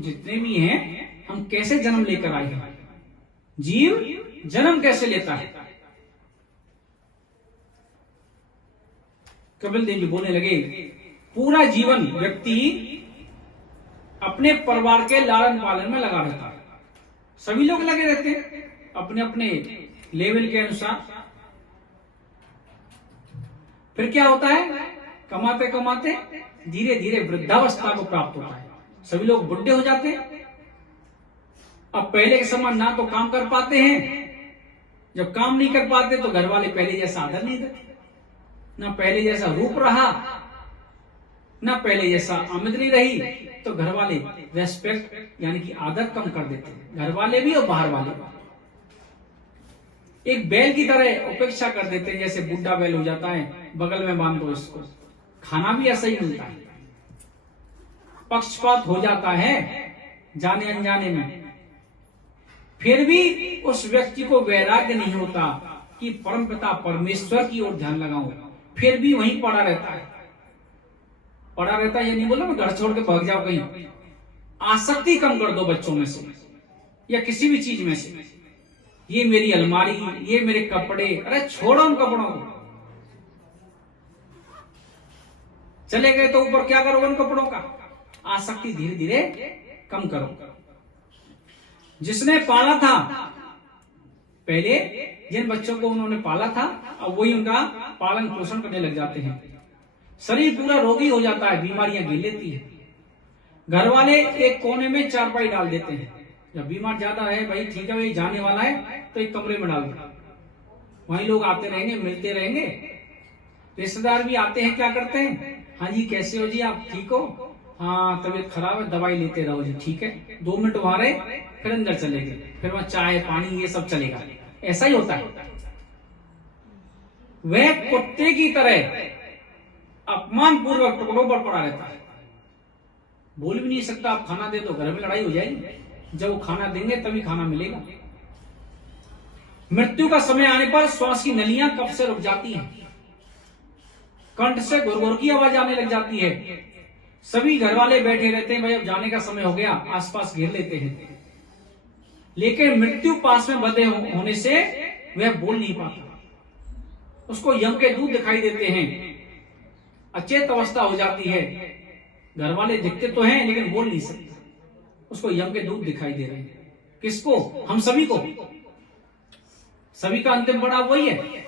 जितने भी हैं, हम कैसे जन्म लेकर आए हैं? जीव जन्म कैसे लेता है? कपिल देव जी बोलने लगे, पूरा जीवन व्यक्ति अपने परिवार के लालन पालन में लगा रहता है। सभी लोग लगे रहते हैं अपने अपने लेवल के अनुसार। फिर क्या होता है? कमाते कमाते धीरे धीरे वृद्धावस्था को प्राप्त होता है। सभी लोग बुढ़े हो जाते हैं। अब पहले के समान ना तो काम कर पाते हैं, जब काम नहीं कर पाते तो घर वाले पहले जैसा आदर नहीं देते, ना पहले जैसा रूप रहा, ना पहले जैसा आमदनी रही, तो घर वाले रेस्पेक्ट यानी कि आदर कम कर देते हैं, घर वाले भी और बाहर वाले भी। एक बैल की तरह उपेक्षा कर देते हैं, जैसे बुढ़ा बैल हो जाता है, बगल में बांध दो इसको। खाना भी ऐसा ही मिलता है। पक्षपात हो जाता है जाने अनजाने में। फिर भी उस व्यक्ति को वैराग्य नहीं होता कि परमपिता परमेश्वर की ओर ध्यान लगाऊं, फिर भी वहीं पड़ा रहता है। पड़ा रहता है, ये नहीं बोला मैं घर छोड़ के भाग जाओ कहीं। आसक्ति कम कर दो बच्चों में से या किसी भी चीज में से। ये मेरी अलमारी, ये मेरे कपड़े, अरे छोड़ो उन कपड़ों को। चले गए तो ऊपर क्या करो उन कपड़ों का? आसक्ति धीरे धीरे कम करो। जिसने पाला था पहले, जिन बच्चों को उन्होंने पाला था, अब वही उनका पालन पोषण करने लग जाते हैं। शरीर पूरा रोगी हो जाता है, बीमारियां घेर लेती है। घर वाले एक कोने में चारपाई डाल देते हैं। जब बीमार ज्यादा है, भाई ठीक है भाई जाने वाला है, तो एक कमरे में डाल दो, वहीं लोग आते रहेंगे, मिलते रहेंगे। रिश्तेदार भी आते हैं, क्या करते हैं? हाँ जी कैसे हो जी, आप ठीक हो? हाँ तबीयत खराब है, दवाई लेते रहो जी, ठीक है। 2 मिनट वहां रहे, फिर अंदर चले गए, फिर वहां चाय पानी ये सब चलेगा। ऐसा ही होता है। वह कुत्ते की तरह अपमान पूर्वक टुकड़ों पर पड़ा रहता है। बोल भी नहीं सकता, आप खाना दे दो, घर में लड़ाई हो जाएगी। जब वो खाना देंगे तभी खाना मिलेगा। मृत्यु का समय आने पर श्वास की नलियां कब से रुक जाती हैं, कंठ से गुरगुर की आवाज आने लग जाती है। सभी घर वाले बैठे रहते हैं, भाई अब जाने का समय हो गया, आसपास घेर लेते हैं। लेकिन मृत्यु पास में बंधे होने से वह बोल नहीं पाता। उसको यम के दूत दिखाई देते हैं, अचेत अवस्था हो जाती है। घर वाले दिखते तो हैं लेकिन बोल नहीं सकते। उसको यम के दूत दिखाई दे रहे हैं। किसको? हम सभी को। सभी का अंतिम पड़ाव वही है।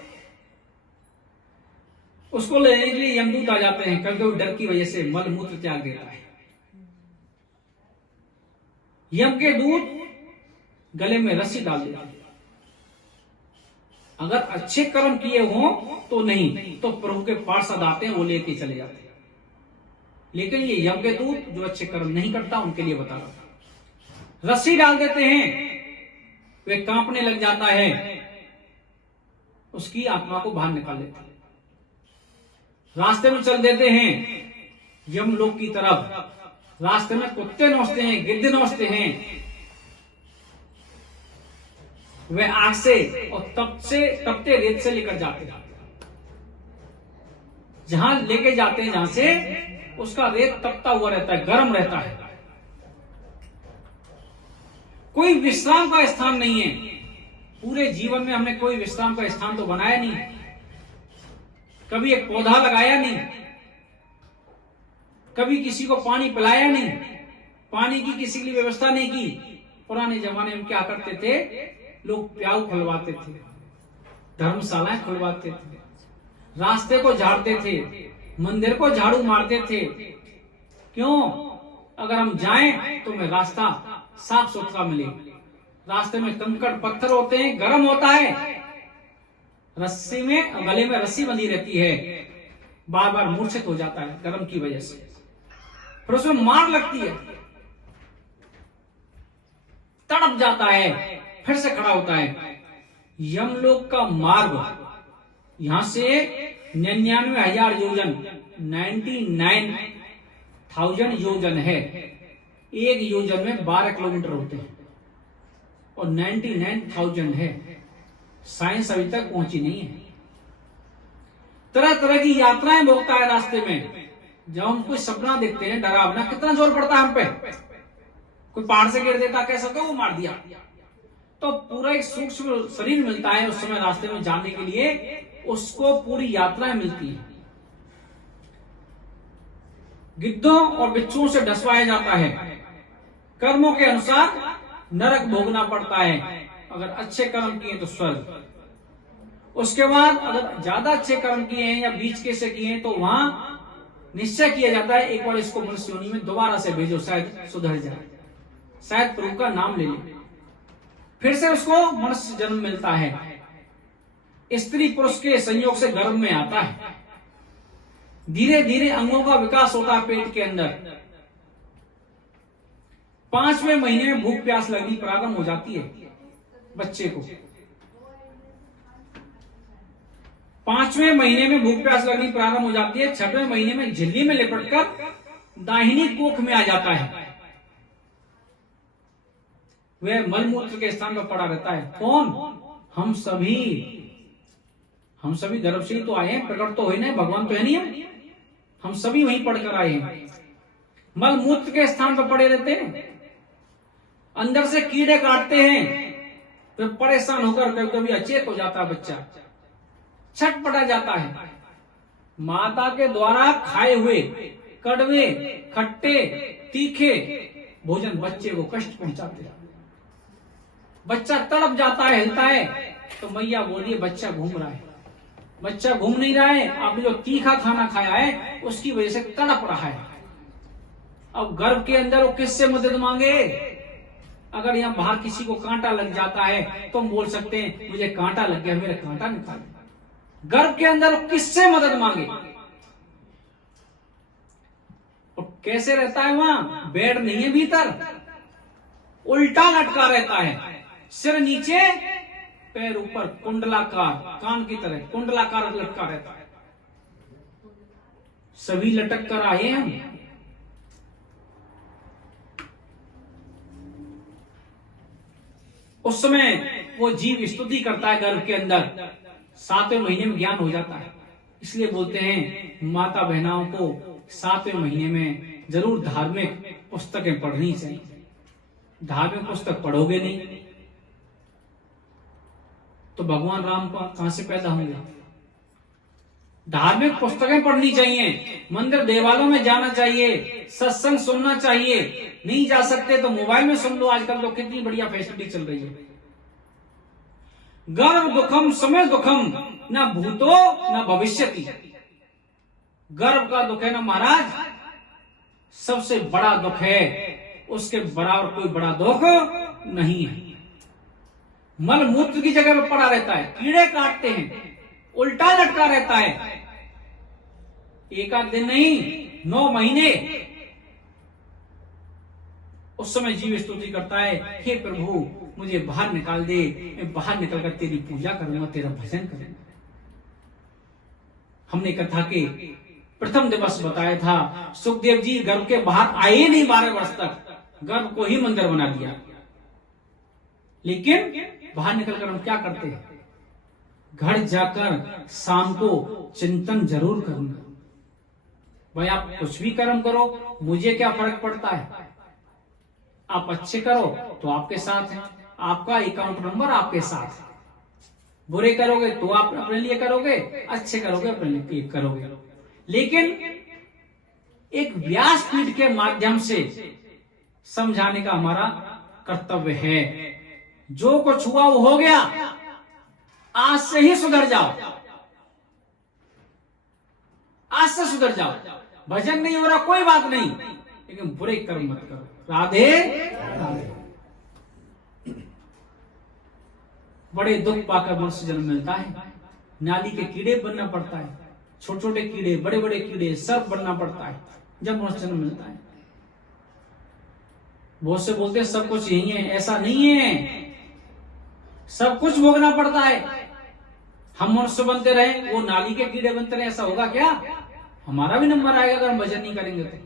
उसको लेने के लिए यमदूत आ जाते हैं, क्योंकि वो डर की वजह से मल मूत्र त्याग देता है। यम के दूत गले में रस्सी डाल देते हैं। अगर अच्छे कर्म किए हों तो नहीं, तो प्रभु के पार्षद आते हैं, वो लेके चले जाते हैं। लेकिन ये यम के दूत जो अच्छे कर्म नहीं करता उनके लिए बता रहा था। रस्सी डाल देते हैं, वे कांपने लग जाता है, उसकी आत्मा को बाहर निकाल लेते हैं। रास्ते में चल देते हैं यमलोक की तरफ। रास्ते में कुत्ते नोचते हैं, गिद्ध नोचते हैं। वे आग से और तपते रेत से लेकर जाते हैं। जहां लेके जाते हैं, जहां से उसका रेत तपता हुआ रहता है, गर्म रहता है। कोई विश्राम का स्थान नहीं है। पूरे जीवन में हमने कोई विश्राम का स्थान तो बनाया नहीं, कभी एक पौधा लगाया नहीं, कभी किसी को पानी पिलाया नहीं, पानी की किसी की व्यवस्था नहीं की। पुराने जमाने में क्या करते थे लोग? प्याऊ खुलवाते थे, धर्मशालाएं खुलवाते थे, रास्ते को झाड़ते थे, मंदिर को झाड़ू मारते थे। क्यों? अगर हम जाएं तो हमें रास्ता साफ सुथरा मिले। रास्ते में कंकड़ पत्थर होते हैं, गर्म होता है, रस्सी में गले में रस्सी बंधी रहती है, बार बार मूर्छित हो जाता है गर्म की वजह से, फिर उसमें मार लगती है, तड़प जाता है, फिर से खड़ा होता है। यमलोक का मार्ग यहां से 99,000 योजन 99,000 योजन है। एक योजन में 12 किलोमीटर होते हैं और 99,000 है। साइंस अभी तक पहुंची नहीं है। तरह तरह की यात्राएं भोगता है रास्ते में। जब हम कोई सपना देखते हैं डरावना, कितना जोर पड़ता है हम पे। कोई पहाड़ से गिर देता, कैसा होता, वो मार दिया। तो पूरा एक सूक्ष्म शरीर मिलता है उस समय रास्ते में जाने के लिए, उसको पूरी यात्राएं मिलती है। गिद्धों और बिच्छुओं से ढसवाया जाता है। कर्मों के अनुसार नरक भोगना पड़ता है। अगर अच्छे कर्म किए तो स्वर्ग, उसके बाद अगर ज्यादा अच्छे कर्म किए हैं या बीच के से किए हैं तो वहां निश्चय किया जाता है एक बार इसको मनुष्य योनि में दोबारा से भेजो, शायद सुधर जाए, शायद प्रभु का नाम ले ले। फिर से उसको मनुष्य जन्म मिलता है। स्त्री पुरुष के संयोग से गर्भ में आता है। धीरे धीरे अंगों का विकास होता है पेट के अंदर। 5वें महीने में भूख प्यास लगनी प्रारंभ हो जाती है बच्चे को। 5वें महीने में भूख प्यास लगनी प्रारंभ हो जाती है। 6वें महीने में झिल्ली में लिपटकर दाहिनी कोख में आ जाता है। वह मलमूत्र के स्थान पर पड़ा रहता है। कौन? हम सभी गर्भ से ही तो आए हैं, प्रकट तो हुए नहीं, भगवान तो है नहीं, हम सभी वहीं पढ़कर आए हैं। मलमूत्र के स्थान पर पड़े रहते हैं। अंदर से कीड़े काटते हैं, तो परेशान होकर कभी कभी अचेत हो जाता है बच्चा, छटपटा जाता है। माता के द्वारा खाए हुए कड़वे, खट्टे, तीखे भोजन बच्चे को कष्ट पहुंचाते हैं। बच्चा तड़प जाता है, हिलता है, तो मैया बोलिए बच्चा घूम रहा है। बच्चा घूम नहीं रहा है, आपने जो तीखा खाना खाया है उसकी वजह से तड़प रहा है। अब गर्भ के अंदर वो किससे मदद मांगे? अगर यहाँ बाहर किसी को कांटा लग जाता है तो हम बोल सकते हैं मुझे कांटा लग गया, मेरा कांटा निकाल। गर्भ के अंदर किससे मदद मांगे? और कैसे रहता है वहां? बेड नहीं है भीतर, उल्टा लटका रहता है, सिर नीचे पैर ऊपर, कुंडलाकार, कान की तरह कुंडलाकार लटका रहता है। सभी लटक कर आए हम। उस समय वो जीव स्तुति करता है गर्भ के अंदर। 7वें महीने में ज्ञान हो जाता है। इसलिए बोलते हैं माता बहनाओं को 7वें महीने में जरूर धार्मिक पुस्तकें पढ़नी चाहिए। धार्मिक पुस्तक पढ़ोगे नहीं तो भगवान राम कहां से पैदा होंगे? धार्मिक पुस्तकें पढ़नी चाहिए, मंदिर देवालयों में जाना चाहिए, सत्संग सुनना चाहिए। नहीं जा सकते तो मोबाइल में सुन लो, आजकल तो कितनी बढ़िया फैसिलिटी चल रही है। गर्भ दुखम समय दुखम न भूतो न भविष्यति। गर्भ का दुख है ना महाराज, सबसे बड़ा दुख है, उसके बराबर कोई बड़ा दुख नहीं है। मल मूत्र की जगह में पड़ा रहता है, कीड़े काटते हैं, उल्टा लटका रहता है। एक आध दिन नहीं, 9 महीने। उस समय जीव स्तुति करता है, हे प्रभु मुझे बाहर निकाल दे, मैं बाहर निकलकर तेरी पूजा करूंगा, तेरा भजन करूंगा। हमने कथा के प्रथम दिवस बताया था, सुखदेव जी गर्भ के बाहर आए नहीं 12 वर्ष तक, गर्भ को ही मंदिर बना दिया। लेकिन बाहर निकलकर हम क्या करते हैं? घर जाकर शाम को चिंतन जरूर करूंगा। भाई आप कुछ भी कर्म करो, मुझे क्या फर्क पड़ता है? आप अच्छे करो तो आपके साथ है, आपका अकाउंट नंबर आपके साथ है। बुरे करोगे तो आप अपने लिए करोगे, अच्छे करोगे अपने लिए करोगे। लेकिन एक व्यासपीठ के माध्यम से समझाने का हमारा कर्तव्य है। जो कुछ हुआ वो हो गया, आज से ही सुधर जाओ, आज से सुधर जाओ। भजन नहीं हो रहा कोई बात नहीं, लेकिन बुरे कर्म मत करो। राधे राधे। बड़े दुख पाकर मनुष्य जन्म मिलता है। नाली के कीड़े बनना पड़ता है, छोटे छोटे कीड़े, बड़े बड़े कीड़े, सर्प बनना पड़ता है जब मनुष्य जन्म मिलता है। बहुत से बोलते हैं सब कुछ यही है, ऐसा नहीं है, सब कुछ भोगना पड़ता है। हम मनुष्य बनते रहे, वो नाली के कीड़े बनते रहे, ऐसा होगा क्या? हमारा भी नंबर आएगा अगर हम भजन नहीं करेंगे तो।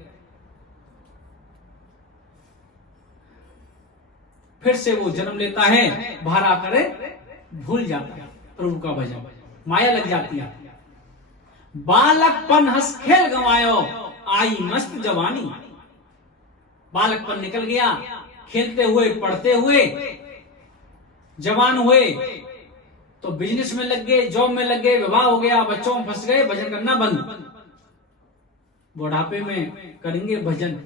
फिर से वो जन्म लेता है, बाहर आकर भूल जाता है प्रभु का भजन, माया लग जाती है। बालकपन हंस खेल गंवायो, आई मस्त जवानी। बालकपन निकल गया, खेलते हुए, पढ़ते हुए, जवान हुए तो बिजनेस में लग गए, जॉब में लग गए, विवाह हो गया, बच्चों में फंस गए, भजन करना बंद। बुढ़ापे में करेंगे भजन।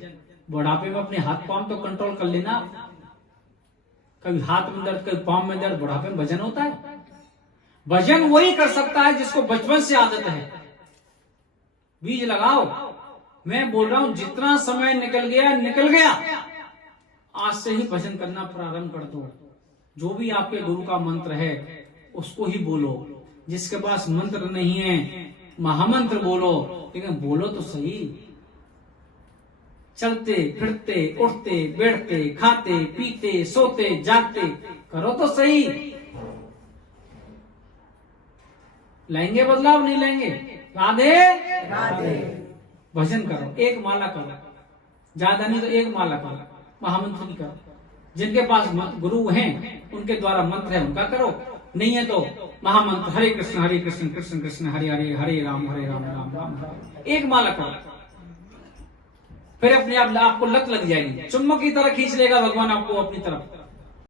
बुढ़ापे में अपने हाथ पांव तो कंट्रोल कर लेना। कभी हाथ में दर्द, कभी पांव में दर्द, बुढ़ापे में भजन होता है? भजन वही कर सकता है जिसको बचपन से आदत है। बीज लगाओ। मैं बोल रहा हूं जितना समय निकल गया निकल गया, आज से ही भजन करना प्रारंभ कर दो। जो भी आपके गुरु का मंत्र है उसको ही बोलो। जिसके पास मंत्र नहीं है महामंत्र बोलो, लेकिन बोलो तो सही। चलते फिरते, उठते बैठते, खाते पीते, सोते जागते, करो तो सही। लाएंगे बदलाव, नहीं लाएंगे? राधे राधे। भजन करो, एक माला करो, ज्यादा नहीं तो एक माला करो, महामंत्र की करो। जिनके पास गुरु हैं उनके द्वारा मंत्र है उनका करो, नहीं है तो महामंत्र हरे कृष्ण कृष्ण कृष्ण हरे हरे, हरे राम राम राम हरे। एक माला करो, फिर अपने आप आपको लत लग जाएगी। चुम्बक की तरह खींच लेगा भगवान आपको अपनी तरफ।